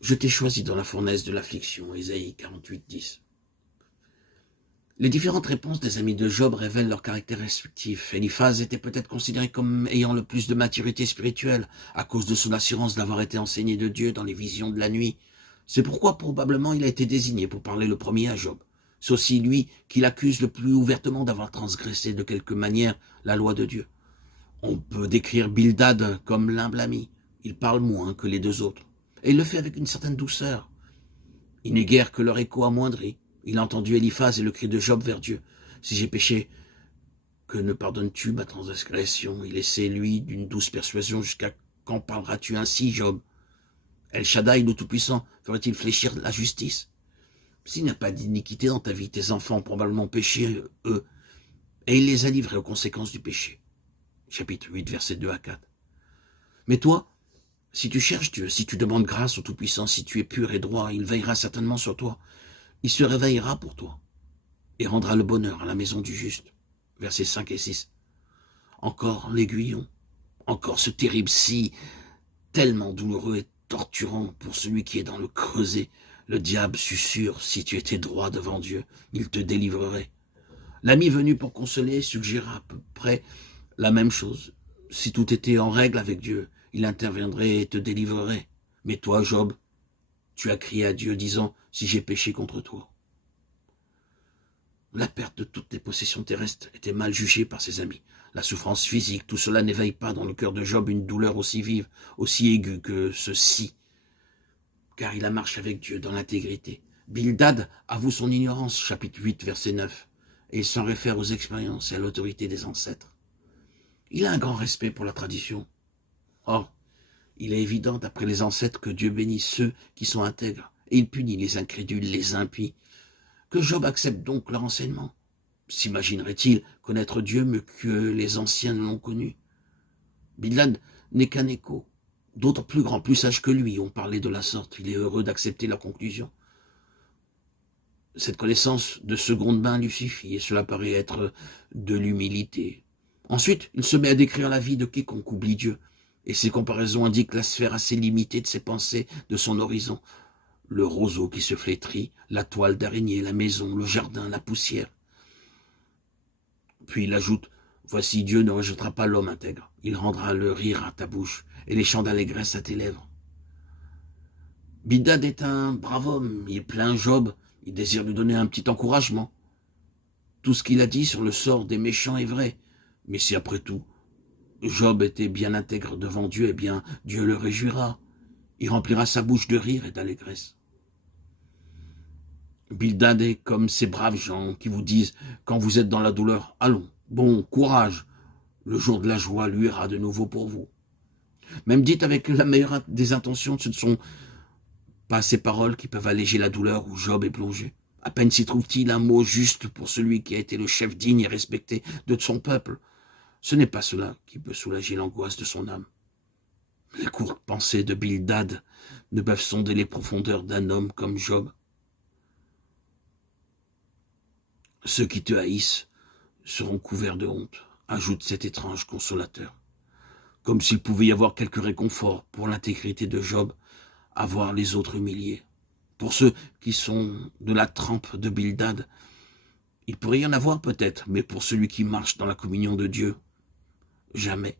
Je t'ai choisi dans la fournaise de l'affliction, Ésaïe 48, 10. Les différentes réponses des amis de Job révèlent leur caractère respectif. Eliphaz était peut-être considéré comme ayant le plus de maturité spirituelle à cause de son assurance d'avoir été enseigné de Dieu dans les visions de la nuit. C'est pourquoi probablement il a été désigné pour parler le premier à Job. C'est aussi lui qui l'accuse le plus ouvertement d'avoir transgressé de quelque manière la loi de Dieu. On peut décrire Bildad comme l'humble ami. Il parle moins que les deux autres. Et il le fait avec une certaine douceur. Il n'est guère que leur écho amoindri. Il a entendu Eliphaz et le cri de Job vers Dieu. Si j'ai péché, que ne pardonnes-tu ma transgression? Il essaie, lui, d'une douce persuasion. Jusqu'à quand parleras-tu ainsi, Job? El Shaddai, le Tout-Puissant, ferait-il fléchir la justice? S'il n'y a pas d'iniquité dans ta vie, tes enfants ont probablement péché, eux, et il les a livrés aux conséquences du péché. Chapitre 8, versets 2 à 4. Mais toi, si tu cherches Dieu, si tu demandes grâce au Tout-Puissant, si tu es pur et droit, il veillera certainement sur toi. Il se réveillera pour toi et rendra le bonheur à la maison du juste. Versets 5 et 6. Encore l'aiguillon, encore ce terrible si tellement douloureux et torturant pour celui qui est dans le creuset. Le diable susurre, si tu étais droit devant Dieu, il te délivrerait. L'ami venu pour consoler suggéra à peu près la même chose. Si tout était en règle avec Dieu, il interviendrait et te délivrerait. Mais toi, Job, tu as crié à Dieu disant, si j'ai péché contre toi. La perte de toutes les possessions terrestres était mal jugée par ses amis. La souffrance physique, tout cela n'éveille pas dans le cœur de Job une douleur aussi vive, aussi aiguë que ceci, car il a marché avec Dieu dans l'intégrité. Bildad avoue son ignorance, chapitre 8, verset 9, et il s'en réfère aux expériences et à l'autorité des ancêtres. Il a un grand respect pour la tradition. Or, il est évident d'après les ancêtres que Dieu bénit ceux qui sont intègres, et il punit les incrédules, les impies. Que Job accepte donc leur enseignement. S'imaginerait-il connaître Dieu mieux que les anciens ne l'ont connu? Bildad n'est qu'un écho. D'autres plus grands, plus sages que lui ont parlé de la sorte. Il est heureux d'accepter leur conclusion. Cette connaissance de seconde main lui suffit, et cela paraît être de l'humilité. Ensuite, il se met à décrire la vie de quiconque oublie Dieu, et ses comparaisons indiquent la sphère assez limitée de ses pensées, de son horizon. Le roseau qui se flétrit, la toile d'araignée, la maison, le jardin, la poussière. Puis il ajoute, voici Dieu ne rejettera pas l'homme intègre, il rendra le rire à ta bouche et les chants d'allégresse à tes lèvres. Bildad est un brave homme, il plaint Job, il désire lui donner un petit encouragement. Tout ce qu'il a dit sur le sort des méchants est vrai, mais si après tout, Job était bien intègre devant Dieu, eh bien Dieu le réjouira, il remplira sa bouche de rire et d'allégresse. Bildad est comme ces braves gens qui vous disent, quand vous êtes dans la douleur, allons, bon courage, le jour de la joie luira de nouveau pour vous. Même dites avec la meilleure des intentions, ce ne sont pas ces paroles qui peuvent alléger la douleur où Job est plongé. À peine s'y trouve-t-il un mot juste pour celui qui a été le chef digne et respecté de son peuple. Ce n'est pas cela qui peut soulager l'angoisse de son âme. Les courtes pensées de Bildad ne peuvent sonder les profondeurs d'un homme comme Job. Ceux qui te haïssent seront couverts de honte, ajoute cet étrange consolateur. Comme s'il pouvait y avoir quelque réconfort pour l'intégrité de Job à voir les autres humiliés. Pour ceux qui sont de la trempe de Bildad, il pourrait y en avoir peut-être, mais pour celui qui marche dans la communion de Dieu, jamais.